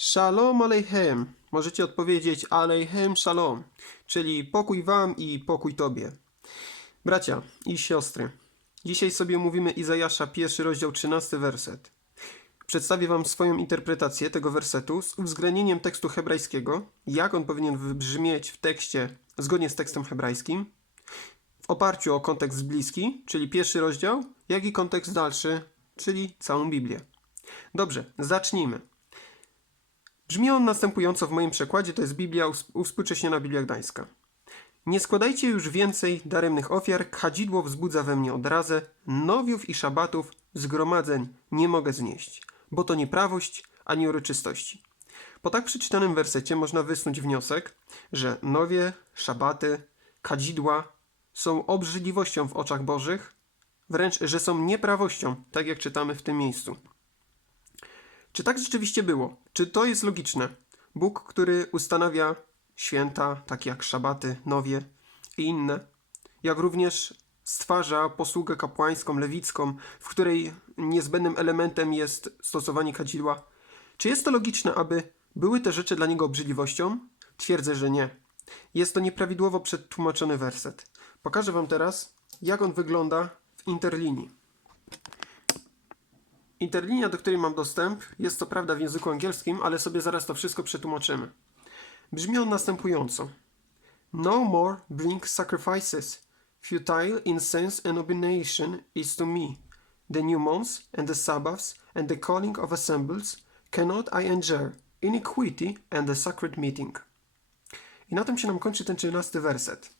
Shalom Aleichem. Możecie odpowiedzieć Aleichem Shalom, czyli pokój wam i pokój tobie. Bracia i siostry, dzisiaj sobie mówimy Izajasza, pierwszy rozdział, 13 werset. Przedstawię wam swoją interpretację tego wersetu z uwzględnieniem tekstu hebrajskiego, jak on powinien wybrzmieć w tekście zgodnie z tekstem hebrajskim, w oparciu o kontekst bliski, czyli pierwszy rozdział, jak i kontekst dalszy, czyli całą Biblię. Dobrze, zacznijmy. Brzmi on następująco w moim przekładzie, to jest Biblia, uwspółcześniona Biblia Gdańska. Nie składajcie już więcej daremnych ofiar, kadzidło wzbudza we mnie odrazę, nowiów i szabatów, zgromadzeń nie mogę znieść, bo to nie prawość ani uroczystości. Po tak przeczytanym wersecie można wysnuć wniosek, że nowie, szabaty, kadzidła są obrzydliwością w oczach Bożych, wręcz, że są nieprawością, tak jak czytamy w tym miejscu. Czy tak rzeczywiście było? Czy to jest logiczne? Bóg, który ustanawia święta, takie jak szabaty, nowie i inne, jak również stwarza posługę kapłańską, lewicką, w której niezbędnym elementem jest stosowanie kadzidła. Czy jest to logiczne, aby były te rzeczy dla niego obrzydliwością? Twierdzę, że nie. Jest to nieprawidłowo przetłumaczony werset. Pokażę wam teraz, jak on wygląda w interlinii. Interlinia, do której mam dostęp, jest to prawda w języku angielskim, ale sobie zaraz to wszystko przetłumaczymy. Brzmi on następująco. No more bring sacrifices. Futile incense and abomination is to me. The new months and the Sabbaths and the calling of assemblies cannot I endure. Iniquity and the sacred meeting. I na tym się nam kończy ten trzynasty werset.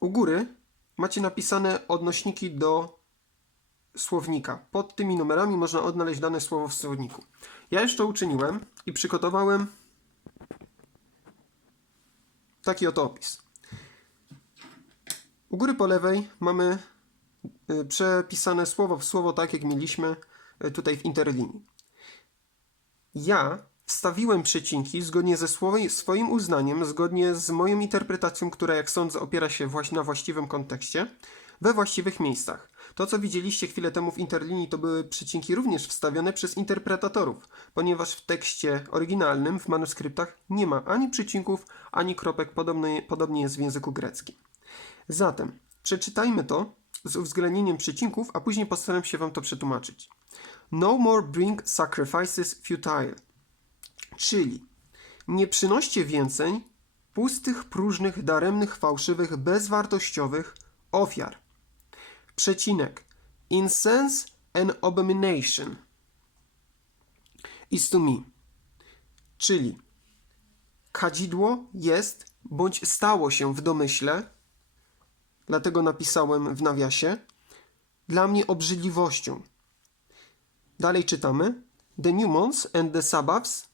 U góry macie napisane odnośniki do słownika. Pod tymi numerami można odnaleźć dane słowo w słowniku. Ja to uczyniłem i przygotowałem taki oto opis. U góry po lewej mamy y, przepisane słowo w słowo, tak jak mieliśmy y, tutaj w interlinii. Ja wstawiłem przecinki zgodnie ze swoim uznaniem, zgodnie z moją interpretacją, która jak sądzę opiera się właśnie na właściwym kontekście, we właściwych miejscach. To, co widzieliście chwilę temu w interlinii, to były przecinki również wstawione przez interpretatorów, ponieważ w tekście oryginalnym, w manuskryptach nie ma ani przecinków, ani kropek, podobnie, podobnie jest w języku greckim. Zatem przeczytajmy to z uwzględnieniem przecinków, a później postaram się Wam to przetłumaczyć. No more bring sacrifices futile. Czyli nie przynoście więcej pustych, próżnych, daremnych, fałszywych, bezwartościowych ofiar. Przecinek. Incense and abomination is to me. Czyli kadzidło jest bądź stało się w domyśle, dlatego napisałem w nawiasie, dla mnie obrzydliwością. Dalej czytamy. The new months and the Sabbaths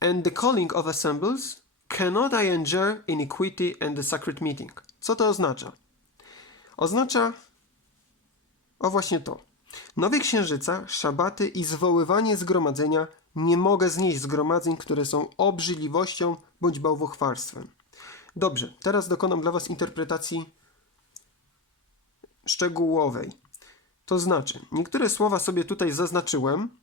and the calling of assemblies cannot I endure iniquity and the sacred meeting. Co to oznacza? Oznacza o właśnie to. Nowie księżyca, szabaty i zwoływanie zgromadzenia nie mogę znieść zgromadzeń, które są obrzydliwością bądź bałwochwalstwem. Dobrze, teraz dokonam dla Was interpretacji szczegółowej. To znaczy, niektóre słowa sobie tutaj zaznaczyłem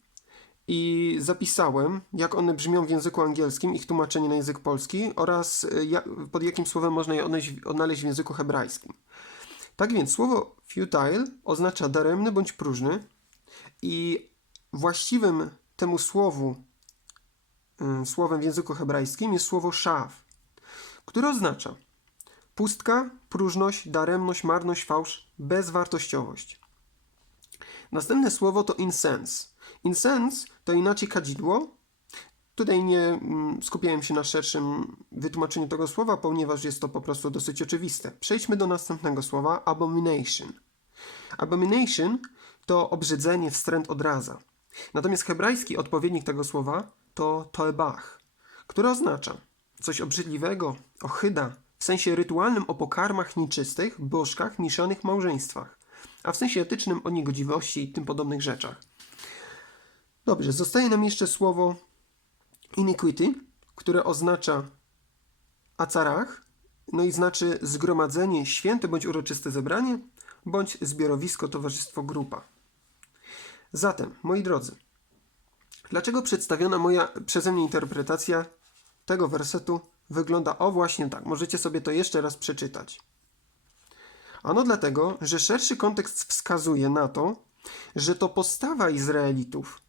i zapisałem, jak one brzmią w języku angielskim, ich tłumaczenie na język polski oraz ja, pod jakim słowem można je odnaleźć, w języku hebrajskim. Tak więc słowo futile oznacza daremny bądź próżny i właściwym temu słowu, y, słowem w języku hebrajskim jest słowo szaw, które oznacza pustka, próżność, daremność, marność, fałsz, bezwartościowość. Następne słowo to incense. Incense to inaczej kadzidło. Tutaj nie mm, skupiałem się na szerszym wytłumaczeniu tego słowa, ponieważ jest to po prostu dosyć oczywiste. Przejdźmy do następnego słowa abomination. Abomination to obrzydzenie, wstręt, odraza. Natomiast hebrajski odpowiednik tego słowa to toebach, które oznacza coś obrzydliwego, ochyda, w sensie rytualnym o pokarmach nieczystych, bożkach, mieszanych małżeństwach, a w sensie etycznym o niegodziwości i tym podobnych rzeczach. Dobrze, zostaje nam jeszcze słowo iniquity, które oznacza acarach, no i znaczy zgromadzenie, święte bądź uroczyste zebranie, bądź zbiorowisko, towarzystwo, grupa. Zatem, moi drodzy, dlaczego przedstawiona moja przeze mnie interpretacja tego wersetu wygląda o właśnie tak? Możecie sobie to jeszcze raz przeczytać. Ano dlatego, że szerszy kontekst wskazuje na to, że to postawa Izraelitów,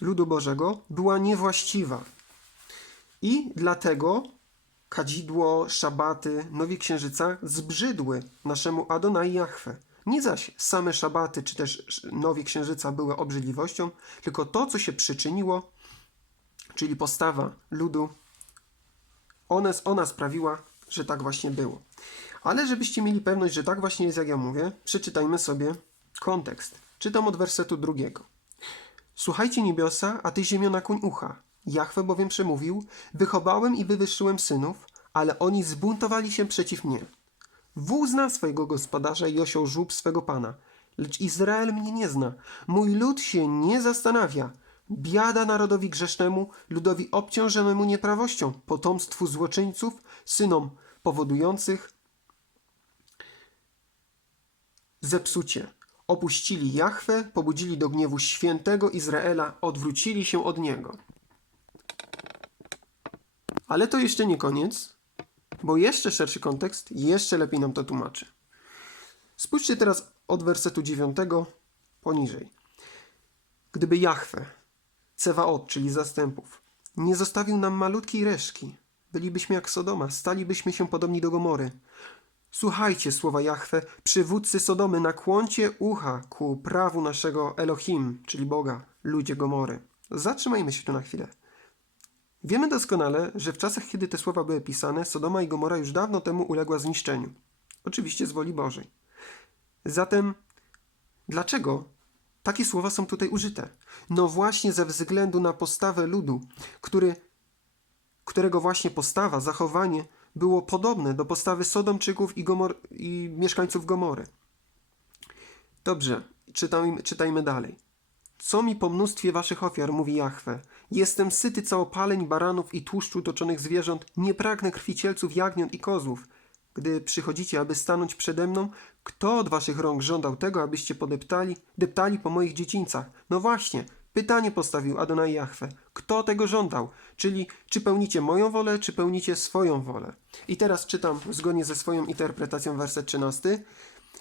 ludu Bożego, była niewłaściwa. I dlatego kadzidło, szabaty, nowi księżyca zbrzydły naszemu Adonai Jahwe. Nie zaś same szabaty czy też nowi księżyca były obrzydliwością, tylko to, co się przyczyniło, czyli postawa ludu, ona, ona sprawiła, że tak właśnie było. Ale żebyście mieli pewność, że tak właśnie jest, jak ja mówię, przeczytajmy sobie kontekst. Czytam od wersetu drugiego. Słuchajcie niebiosa, a ty ziemio nakuń ucha. Jachwę bowiem przemówił, wychowałem i wywyższyłem synów, ale oni zbuntowali się przeciw mnie. Wół zna swojego gospodarza i osioł żób swego pana, lecz Izrael mnie nie zna. Mój lud się nie zastanawia. Biada narodowi grzesznemu, ludowi obciążonemu nieprawością, potomstwu złoczyńców, synom powodujących zepsucie. Opuścili Jachwę, pobudzili do gniewu świętego Izraela, odwrócili się od niego. Ale to jeszcze nie koniec, bo jeszcze szerszy kontekst jeszcze lepiej nam to tłumaczy. Spójrzcie teraz od wersetu 9 poniżej. Gdyby Jachwę, Cewaot, czyli zastępów, nie zostawił nam malutkiej reszki, bylibyśmy jak Sodoma, stalibyśmy się podobni do Gomory. Słuchajcie słowa Jahwe, przywódcy Sodomy, nakłoncie ucha ku prawu naszego Elohim, czyli Boga, ludzie Gomory. Zatrzymajmy się tu na chwilę. Wiemy doskonale, że w czasach, kiedy te słowa były pisane, Sodoma i Gomora już dawno temu uległa zniszczeniu. Oczywiście z woli Bożej. Zatem, dlaczego takie słowa są tutaj użyte? No właśnie ze względu na postawę ludu, który, którego właśnie postawa, zachowanie było podobne do postawy Sodomczyków i, Gomor, i mieszkańców Gomory. Dobrze, czytajmy, czytajmy dalej. Co mi po mnóstwie waszych ofiar, mówi Jahwe. Jestem syty całopaleń, baranów i tłuszczu toczonych zwierząt, nie pragnę krwicielców, jagniąt i kozłów. Gdy przychodzicie, aby stanąć przede mną, kto od waszych rąk żądał tego, abyście podeptali, deptali po moich dziecińcach? No właśnie, pytanie postawił Adonai Jahwe. Kto tego żądał? Czyli czy pełnicie moją wolę, czy pełnicie swoją wolę? I teraz czytam zgodnie ze swoją interpretacją werset 13.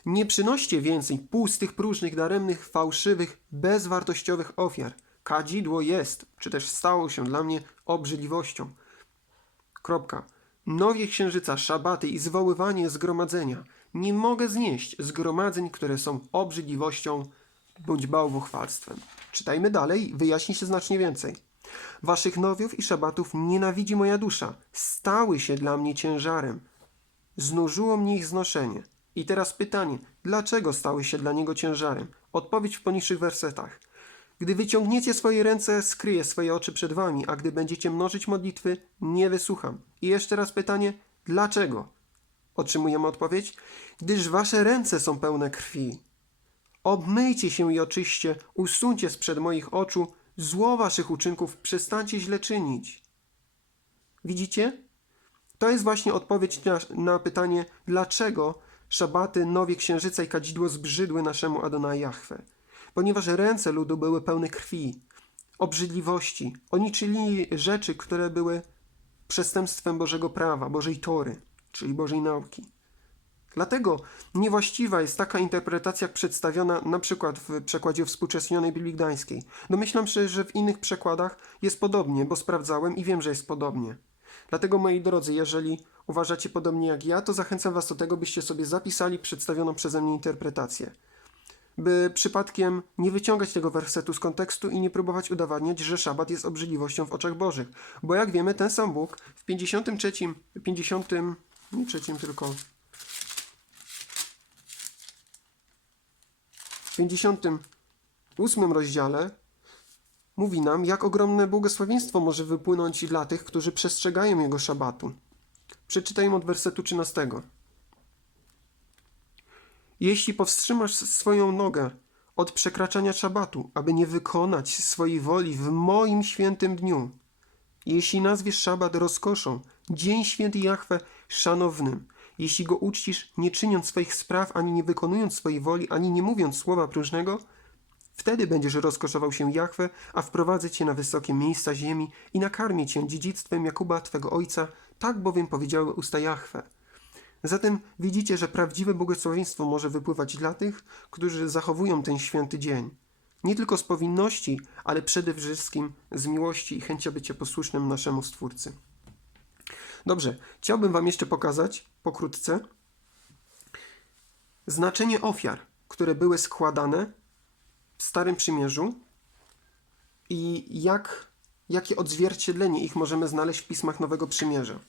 Nie przynoście więcej pustych, próżnych, daremnych, fałszywych, bezwartościowych ofiar. Kadzidło jest, czy też stało się dla mnie obrzydliwością. Kropka. Nowie księżyca, szabaty i zwoływanie zgromadzenia. Nie mogę znieść zgromadzeń, które są obrzydliwością bądź bałwochwalstwem. Czytajmy dalej, wyjaśni się znacznie więcej. Waszych nowiów i szabatów nienawidzi moja dusza. Stały się dla mnie ciężarem. Znużyło mnie ich znoszenie. I teraz pytanie, dlaczego stały się dla niego ciężarem? Odpowiedź w poniższych wersetach. Gdy wyciągniecie swoje ręce, skryję swoje oczy przed wami, a gdy będziecie mnożyć modlitwy, nie wysłucham. I jeszcze raz pytanie, dlaczego? Otrzymujemy odpowiedź, gdyż wasze ręce są pełne krwi. Obmyjcie się i oczyście, usuńcie sprzed moich oczu zło waszych uczynków, przestańcie źle czynić. Widzicie? To jest właśnie odpowiedź na, na pytanie, dlaczego szabaty, nowie księżyca i kadzidło zbrzydły naszemu Adonai Jahwe. Ponieważ ręce ludu były pełne krwi, obrzydliwości. Oni czynili rzeczy, które były przestępstwem Bożego prawa, Bożej Tory, czyli Bożej nauki. Dlatego niewłaściwa jest taka interpretacja przedstawiona na przykład w przekładzie współczesnionej Biblii Gdańskiej. Domyślam się, że w innych przekładach jest podobnie, bo sprawdzałem i wiem, że jest podobnie. Dlatego, moi drodzy, jeżeli uważacie podobnie jak ja, to zachęcam Was do tego, byście sobie zapisali przedstawioną przeze mnie interpretację. By przypadkiem nie wyciągać tego wersetu z kontekstu i nie próbować udowadniać, że szabat jest obrzydliwością w oczach Bożych. Bo jak wiemy, ten sam Bóg w 53, 50, nie tylko w 58 rozdziale mówi nam, jak ogromne błogosławieństwo może wypłynąć dla tych, którzy przestrzegają Jego szabatu. Przeczytajmy od wersetu 13. Jeśli powstrzymasz swoją nogę od przekraczania szabatu, aby nie wykonać swojej woli w moim świętym dniu, jeśli nazwiesz szabat rozkoszą, dzień święty Jahwe szanownym, jeśli go uczcisz, nie czyniąc swoich spraw, ani nie wykonując swojej woli, ani nie mówiąc słowa próżnego, Wtedy będziesz rozkoszował się Jahwe, a wprowadzę cię na wysokie miejsca ziemi i nakarmię cię dziedzictwem Jakuba, twego ojca, tak bowiem powiedziały usta Jahwe. Zatem widzicie, że prawdziwe błogosławieństwo może wypływać dla tych, którzy zachowują ten święty dzień. Nie tylko z powinności, ale przede wszystkim z miłości i chęci bycia posłusznym naszemu Stwórcy. Dobrze, chciałbym Wam jeszcze pokazać pokrótce znaczenie ofiar, które były składane w Starym Przymierzu i jak, jakie odzwierciedlenie ich możemy znaleźć w pismach Nowego Przymierza.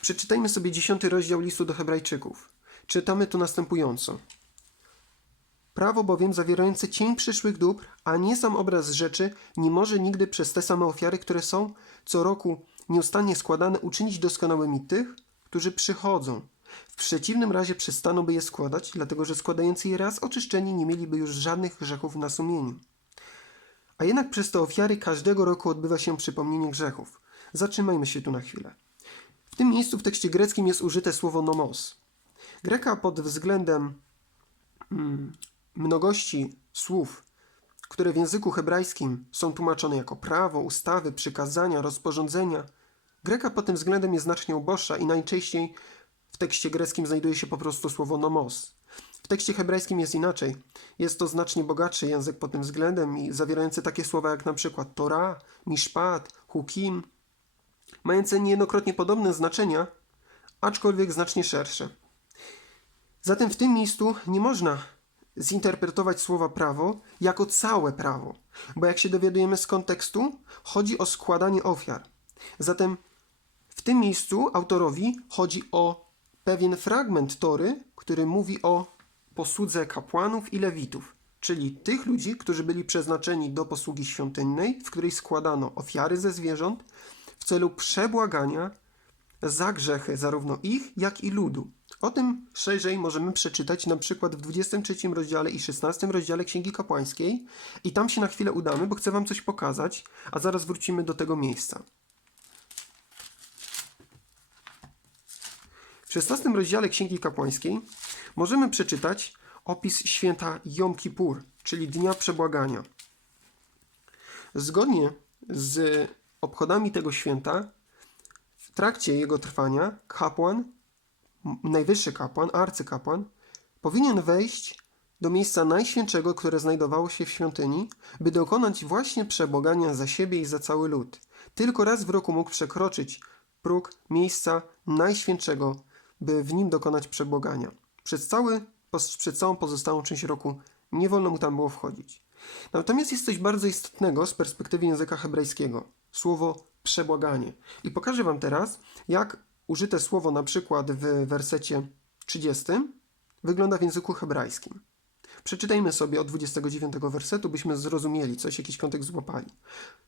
Przeczytajmy sobie dziesiąty rozdział listu do Hebrajczyków. Czytamy tu następująco. Prawo bowiem zawierające cień przyszłych dóbr, a nie sam obraz rzeczy, nie może nigdy przez te same ofiary, które są co roku nieustannie składane, uczynić doskonałymi tych, którzy przychodzą. W przeciwnym razie przestaną by je składać, dlatego że składający je raz oczyszczeni nie mieliby już żadnych grzechów na sumieniu. A jednak przez te ofiary każdego roku odbywa się przypomnienie grzechów. Zatrzymajmy się tu na chwilę. W tym miejscu w tekście greckim jest użyte słowo nomos. Greka pod względem mm, mnogości słów, które w języku hebrajskim są tłumaczone jako prawo, ustawy, przykazania, rozporządzenia, Greka pod tym względem jest znacznie uboższa i najczęściej w tekście greckim znajduje się po prostu słowo nomos. W tekście hebrajskim jest inaczej. Jest to znacznie bogatszy język pod tym względem i zawierający takie słowa jak na przykład Torah, Mishpat, Hukim, mające niejednokrotnie podobne znaczenia, aczkolwiek znacznie szersze. Zatem w tym miejscu nie można zinterpretować słowa prawo jako całe prawo, bo jak się dowiadujemy z kontekstu, chodzi o składanie ofiar. Zatem tym miejscu autorowi chodzi o pewien fragment Tory, który mówi o posłudze kapłanów i lewitów, czyli tych ludzi, którzy byli przeznaczeni do posługi świątynnej, w której składano ofiary ze zwierząt w celu przebłagania za grzechy zarówno ich, jak i ludu. O tym szerzej możemy przeczytać na przykład w 23 rozdziale i 16 rozdziale Księgi Kapłańskiej i tam się na chwilę udamy, bo chcę Wam coś pokazać, a zaraz wrócimy do tego miejsca. W 16 rozdziale Księgi Kapłańskiej możemy przeczytać opis święta Jom Kippur, czyli Dnia Przebłagania. Zgodnie z obchodami tego święta, w trakcie jego trwania, kapłan, najwyższy kapłan, arcykapłan, powinien wejść do miejsca najświętszego, które znajdowało się w świątyni, by dokonać właśnie przebłagania za siebie i za cały lud. Tylko raz w roku mógł przekroczyć próg miejsca najświętszego, by w nim dokonać przebłagania. Przez, cały, przez całą pozostałą część roku nie wolno mu tam było wchodzić. Natomiast jest coś bardzo istotnego z perspektywy języka hebrajskiego. Słowo przebłaganie. I pokażę Wam teraz, jak użyte słowo na przykład w wersecie 30 wygląda w języku hebrajskim. Przeczytajmy sobie od 29 wersetu, byśmy zrozumieli coś, jakiś kontekst złapali.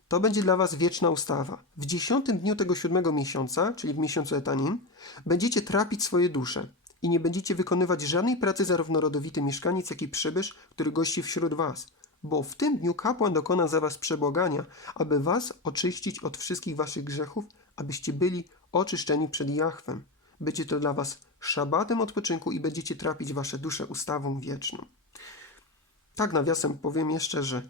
To będzie dla was wieczna ustawa. W dziesiątym dniu tego siódmego miesiąca, czyli w miesiącu etanim, będziecie trapić swoje dusze i nie będziecie wykonywać żadnej pracy zarówno rodowity mieszkaniec, jak i przybysz, który gości wśród was. Bo w tym dniu kapłan dokona za was przebłagania, aby was oczyścić od wszystkich waszych grzechów, abyście byli oczyszczeni przed Jahwem. Będzie to dla was szabatem odpoczynku i będziecie trapić wasze dusze ustawą wieczną. Tak nawiasem powiem jeszcze, że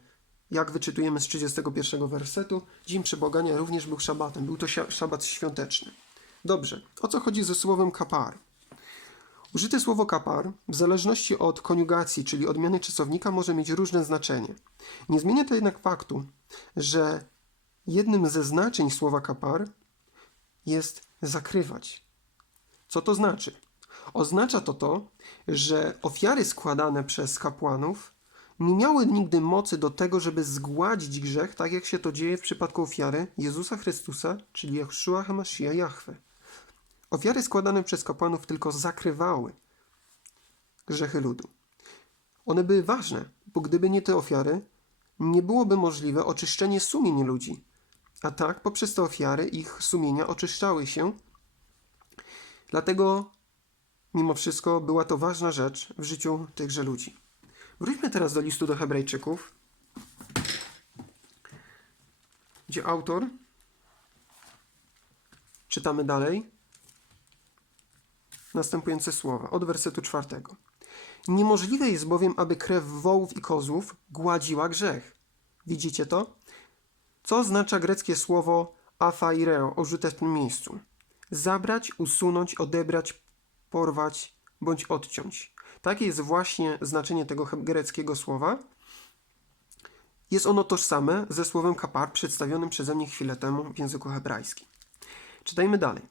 jak wyczytujemy z 31 wersetu, dzień przebłagania również był szabatem. Był to szabat świąteczny. Dobrze, o co chodzi ze słowem kapar? Użyte słowo kapar, w zależności od koniugacji, czyli odmiany czasownika, może mieć różne znaczenie. Nie zmienia to jednak faktu, że jednym ze znaczeń słowa kapar jest zakrywać. Co to znaczy? Oznacza to to, że ofiary składane przez kapłanów nie miały nigdy mocy do tego, żeby zgładzić grzech, tak jak się to dzieje w przypadku ofiary Jezusa Chrystusa, czyli Jeszua Hamashia Jahwe. Ofiary składane przez kapłanów tylko zakrywały grzechy ludu. One były ważne, bo gdyby nie te ofiary, nie byłoby możliwe oczyszczenie sumień ludzi. A tak, poprzez te ofiary ich sumienia oczyszczały się. Dlatego, mimo wszystko, była to ważna rzecz w życiu tychże ludzi. Wróćmy teraz do listu do Hebrajczyków, gdzie autor, czytamy dalej, następujące słowa, od wersetu czwartego. Niemożliwe jest bowiem, aby krew wołów i kozłów gładziła grzech. Widzicie to? Co oznacza greckie słowo afaireo, użyte w tym miejscu? Zabrać, usunąć, odebrać, porwać bądź odciąć. Takie jest właśnie znaczenie tego greckiego słowa. Jest ono tożsame ze słowem kapar przedstawionym przeze mnie chwilę temu w języku hebrajskim. Czytajmy dalej.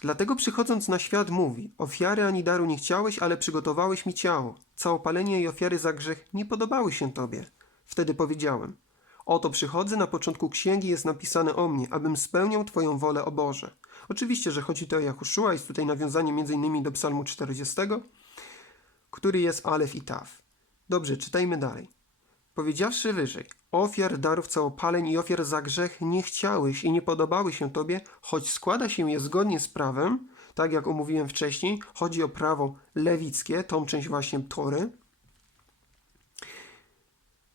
Dlatego przychodząc na świat mówi: Ofiary ani daru nie chciałeś, ale przygotowałeś mi ciało. Całopalenie i ofiary za grzech nie podobały się tobie. Wtedy powiedziałem: Oto przychodzę, na początku księgi jest napisane o mnie, abym spełniał Twoją wolę, o Boże. Oczywiście, że chodzi tu o Jachuszua, jest tutaj nawiązanie m.in. do Psalmu 40, który jest Alef i Taf. Dobrze, czytajmy dalej. Powiedziawszy wyżej, ofiar, darów całopaleń i ofiar za grzech nie chciałeś i nie podobały się Tobie, choć składa się je zgodnie z prawem, tak jak omówiłem wcześniej, chodzi o prawo lewickie, tą część właśnie Tory.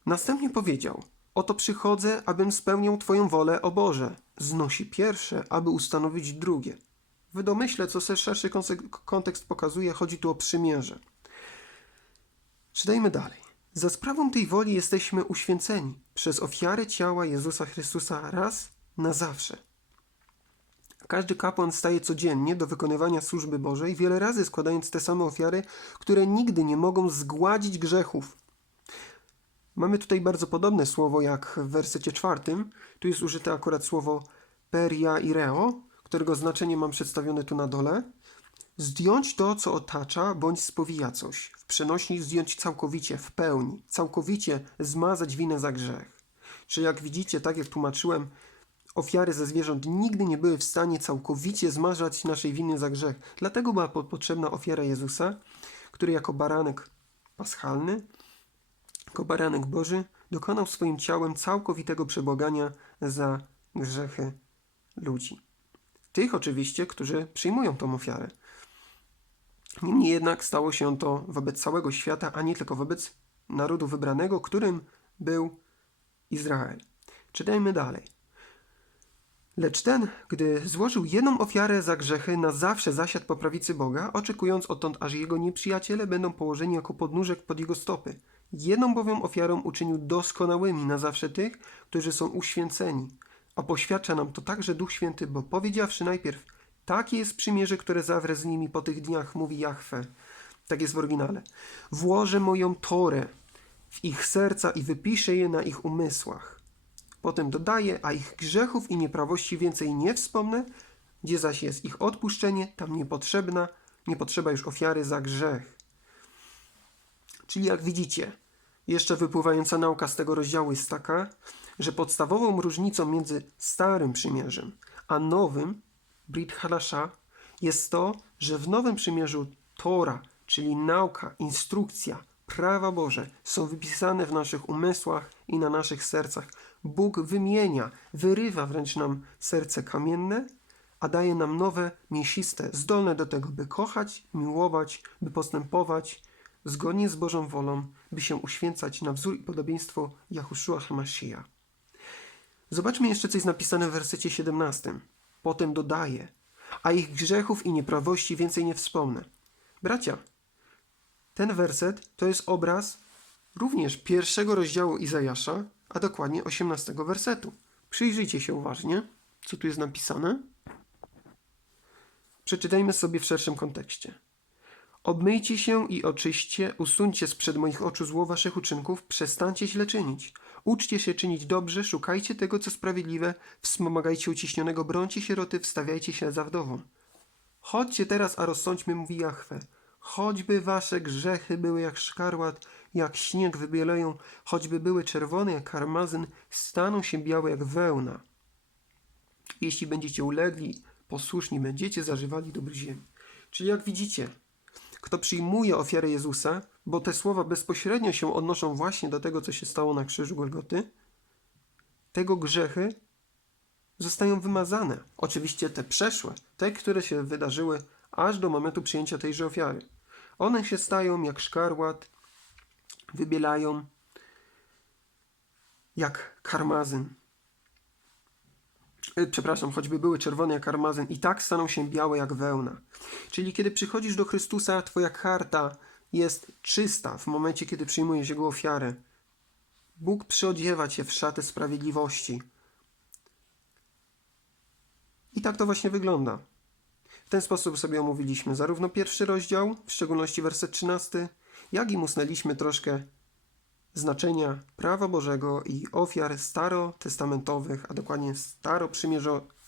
Następnie powiedział, oto przychodzę, abym spełniał Twoją wolę, o Boże. Znosi pierwsze, aby ustanowić drugie. W domyśle, co se- szerszy kontekst pokazuje, chodzi tu o przymierze. Czytajmy dalej. Za sprawą tej woli jesteśmy uświęceni przez ofiarę ciała Jezusa Chrystusa raz na zawsze. Każdy kapłan staje codziennie do wykonywania służby Bożej, wiele razy składając te same ofiary, które nigdy nie mogą zgładzić grzechów. Mamy tutaj bardzo podobne słowo jak w wersecie czwartym. Tu jest użyte akurat słowo peria i reo, którego znaczenie mam przedstawione tu na dole. Zdjąć to, co otacza, bądź spowija coś. W przenośni zdjąć całkowicie, w pełni, całkowicie zmazać winę za grzech. Czy jak widzicie, tak jak tłumaczyłem, ofiary ze zwierząt nigdy nie były w stanie całkowicie zmazać naszej winy za grzech. Dlatego była po- potrzebna ofiara Jezusa, który jako baranek paschalny, jako baranek Boży, dokonał swoim ciałem całkowitego przebłagania za grzechy ludzi. Tych oczywiście, którzy przyjmują tą ofiarę. Niemniej jednak stało się to wobec całego świata, a nie tylko wobec narodu wybranego, którym był Izrael. Czytajmy dalej. Lecz ten, gdy złożył jedną ofiarę za grzechy, na zawsze zasiadł po prawicy Boga, oczekując odtąd, aż jego nieprzyjaciele będą położeni jako podnóżek pod jego stopy. Jedną bowiem ofiarą uczynił doskonałymi na zawsze tych, którzy są uświęceni. A poświadcza nam to także Duch Święty, bo powiedziawszy najpierw, takie jest przymierze, które zawrę z nimi po tych dniach, mówi Jahwe. Tak jest w oryginale. Włożę moją Torę w ich serca i wypiszę je na ich umysłach. Potem dodaje, a ich grzechów i nieprawości więcej nie wspomnę, gdzie zaś jest ich odpuszczenie, tam niepotrzebna, nie potrzeba już ofiary za grzech. Czyli jak widzicie, jeszcze wypływająca nauka z tego rozdziału jest taka, że podstawową różnicą między Starym Przymierzem a Nowym, Brit Hadasha, jest to, że w Nowym Przymierzu Tora, czyli nauka, instrukcja, prawa Boże są wypisane w naszych umysłach i na naszych sercach. Bóg wymienia, wyrywa wręcz nam serce kamienne, a daje nam nowe, mięsiste, zdolne do tego, by kochać, miłować, by postępować zgodnie z Bożą wolą, by się uświęcać na wzór i podobieństwo Jahuszua Hamasija. Zobaczmy jeszcze, co jest napisane w wersecie 17. Potem dodaje, a ich grzechów i nieprawości więcej nie wspomnę. Bracia, ten werset to jest obraz również pierwszego rozdziału Izajasza, a dokładnie 18 wersetu. Przyjrzyjcie się uważnie, co tu jest napisane. Przeczytajmy sobie w szerszym kontekście. Obmyjcie się i oczyście, usuńcie sprzed moich oczu zło waszych uczynków, przestańcie źle czynić. Uczcie się czynić dobrze, szukajcie tego, co sprawiedliwe, wspomagajcie uciśnionego, brońcie sieroty, wstawiajcie się za wdową. Chodźcie teraz, a rozsądźmy, mówi Jahwe. Choćby wasze grzechy były jak szkarłat, jak śnieg wybieleją, choćby były czerwone jak karmazyn, staną się białe jak wełna. Jeśli będziecie ulegli, posłuszni, będziecie zażywali dobry ziemi. Czyli jak widzicie, kto przyjmuje ofiarę Jezusa, bo te słowa bezpośrednio się odnoszą właśnie do tego, co się stało na krzyżu Golgoty, tego grzechy zostają wymazane. Oczywiście te przeszłe, te, które się wydarzyły aż do momentu przyjęcia tejże ofiary. One się stają jak szkarłat, wybielają jak karmazyn. E, Przepraszam, choćby były czerwone jak karmazyn, i tak staną się białe jak wełna. Czyli kiedy przychodzisz do Chrystusa, twoja karta jest czysta w momencie, kiedy przyjmujesz Jego ofiarę. Bóg przyodziewa cię w szatę sprawiedliwości. I tak to właśnie wygląda. W ten sposób sobie omówiliśmy zarówno pierwszy rozdział, w szczególności werset 13, jak i musnęliśmy troszkę znaczenia prawa Bożego i ofiar starotestamentowych, a dokładnie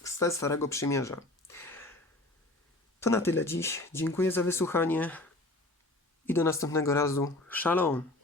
ze Starego Przymierza. To na tyle dziś. Dziękuję za wysłuchanie i do następnego razu. Shalom!